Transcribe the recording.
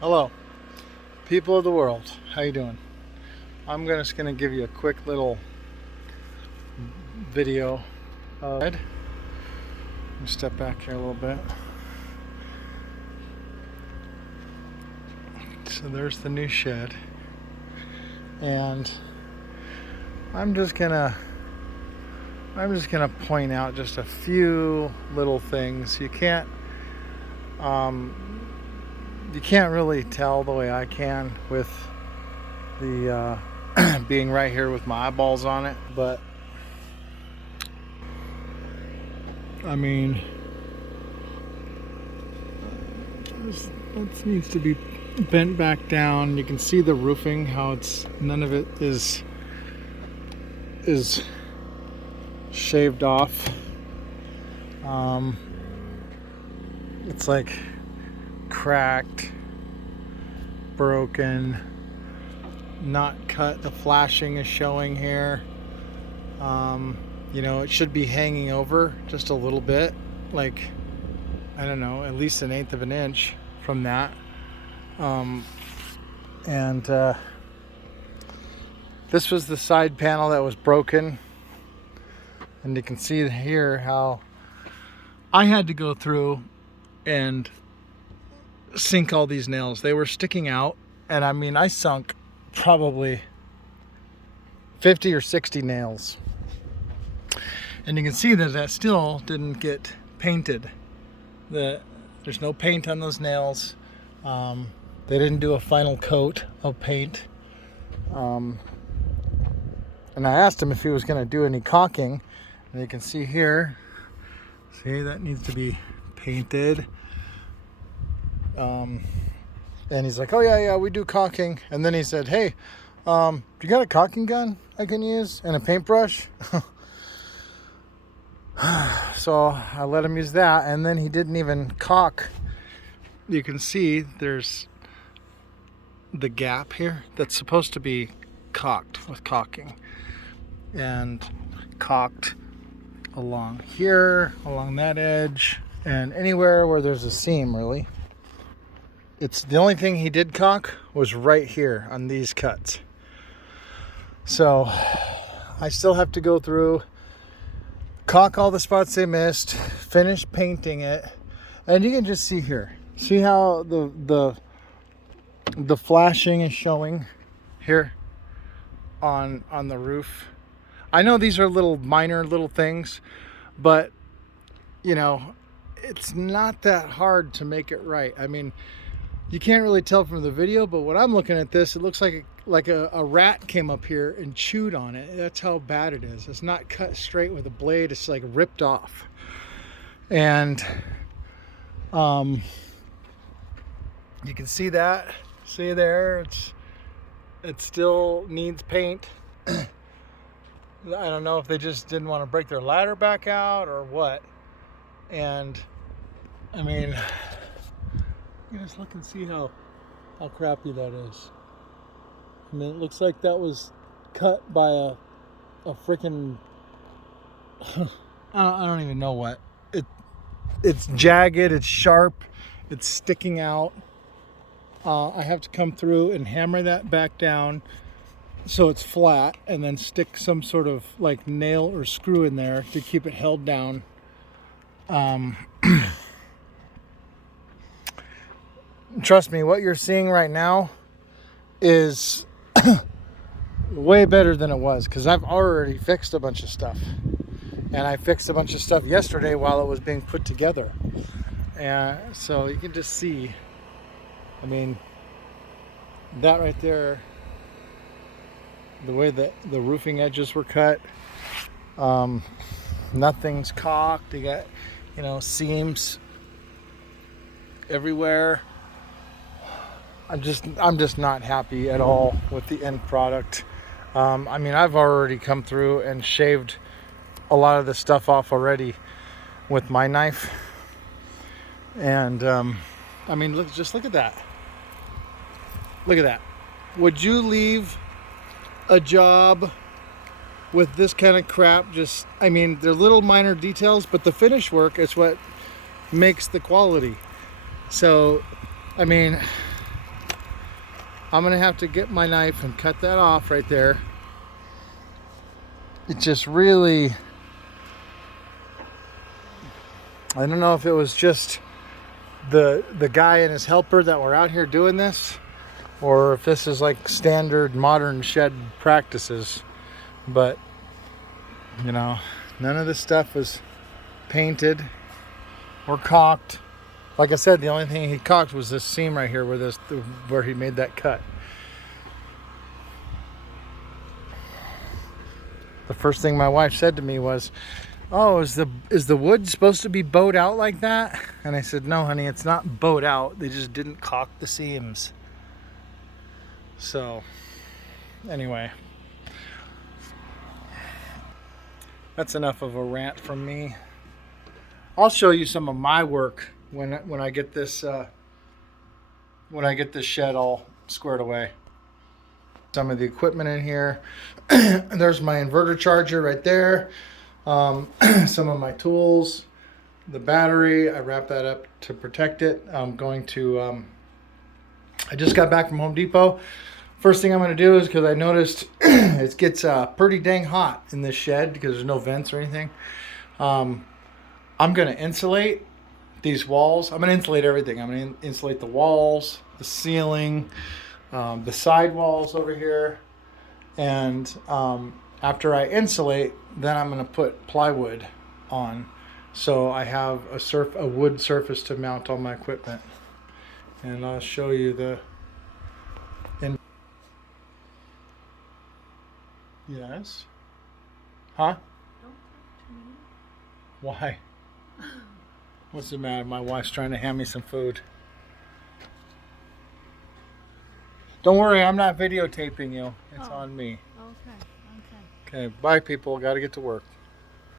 Hello, people of the world. How you doing? I'm just gonna give you a quick little video. Step back here a little bit. So there's the new shed, and I'm just gonna point out just a few little things. You can't really tell the way I can with the being right here with my eyeballs on it, but I mean, this needs to be bent back down. You can see the roofing, how none of it is shaved off. It's like cracked, broken, not cut. The flashing is showing here. It should be hanging over just a little bit, like, I don't know, at least 1/8 of an inch from that. This was the side panel that was broken, and you can see here how I had to go through and sink all these nails. They were sticking out, and I mean, I sunk probably 50 or 60 nails, and you can see that still didn't get painted. There's no paint on those nails. They didn't do a final coat of paint. And I asked him if he was going to do any caulking, and you can see here, that needs to be painted. And he's like, oh yeah, we do caulking. And then he said, hey, you got a caulking gun I can use and a paintbrush? So I let him use that, and then he didn't even caulk. You can see there's the gap here that's supposed to be caulked with caulking, and caulked along here, along that edge, and anywhere where there's a seam, really. It's the only thing he did caulk was right here on these cuts. So I still have to go through, caulk all the spots they missed, finish painting it, and you can just see here. See how the flashing is showing here on the roof. I know these are minor little things, but it's not that hard to make it right. I mean, you can't really tell from the video, but when I'm looking at this, it looks like a rat came up here and chewed on it. That's how bad it is. It's not cut straight with a blade. It's like ripped off. And you can see that. See there? It still needs paint. I don't know if they just didn't want to break their ladder back out or what. And I mean, you just look and see how crappy that is. I mean, it looks like that was cut by a freaking I don't even know what. It's jagged, it's sharp, it's sticking out. I have to come through and hammer that back down so it's flat, and then stick some sort of like nail or screw in there to keep it held down. Trust me, what you're seeing right now is way better than it was, because I've already fixed a bunch of stuff, and I fixed a bunch of stuff yesterday while it was being put together. And so you can just see, I mean, that right there, the way that the roofing edges were cut, nothing's caulked. You got, seams everywhere. I'm just not happy at all with the end product. I mean, I've already come through and shaved a lot of the stuff off already with my knife. And I mean, look at that. Look at that. Would you leave a job with this kind of crap? I mean, they're little minor details, but the finish work is what makes the quality. So, I mean, I'm gonna have to get my knife and cut that off right there. It just really, I don't know if it was just the guy and his helper that were out here doing this, or if this is like standard modern shed practices. But you know, none of this stuff was painted or caulked. Like I said, the only thing he caulked was this seam right here where he made that cut. The first thing my wife said to me was, "Oh, is the wood supposed to be bowed out like that?" And I said, "No, honey, it's not bowed out. They just didn't caulk the seams." So, anyway, that's enough of a rant from me. I'll show you some of my work when I get this shed all squared away. Some of the equipment in here. There's my inverter charger right there. Some of my tools, the battery. I wrap that up to protect it. I'm going to. I just got back from Home Depot. First thing I'm going to do is, because I noticed it gets pretty dang hot in this shed because there's no vents or anything. I'm going to insulate these walls. I'm going to insulate everything. I'm going to insulate the walls, the ceiling, the side walls over here. And after I insulate, then I'm going to put plywood on. So I have a wood surface to mount all my equipment. And I'll show you the... Yes? Huh? Don't talk to me. Why? What's the matter? My wife's trying to hand me some food. Don't worry, I'm not videotaping you. It's on me. Okay. Okay, bye people. Got to get to work.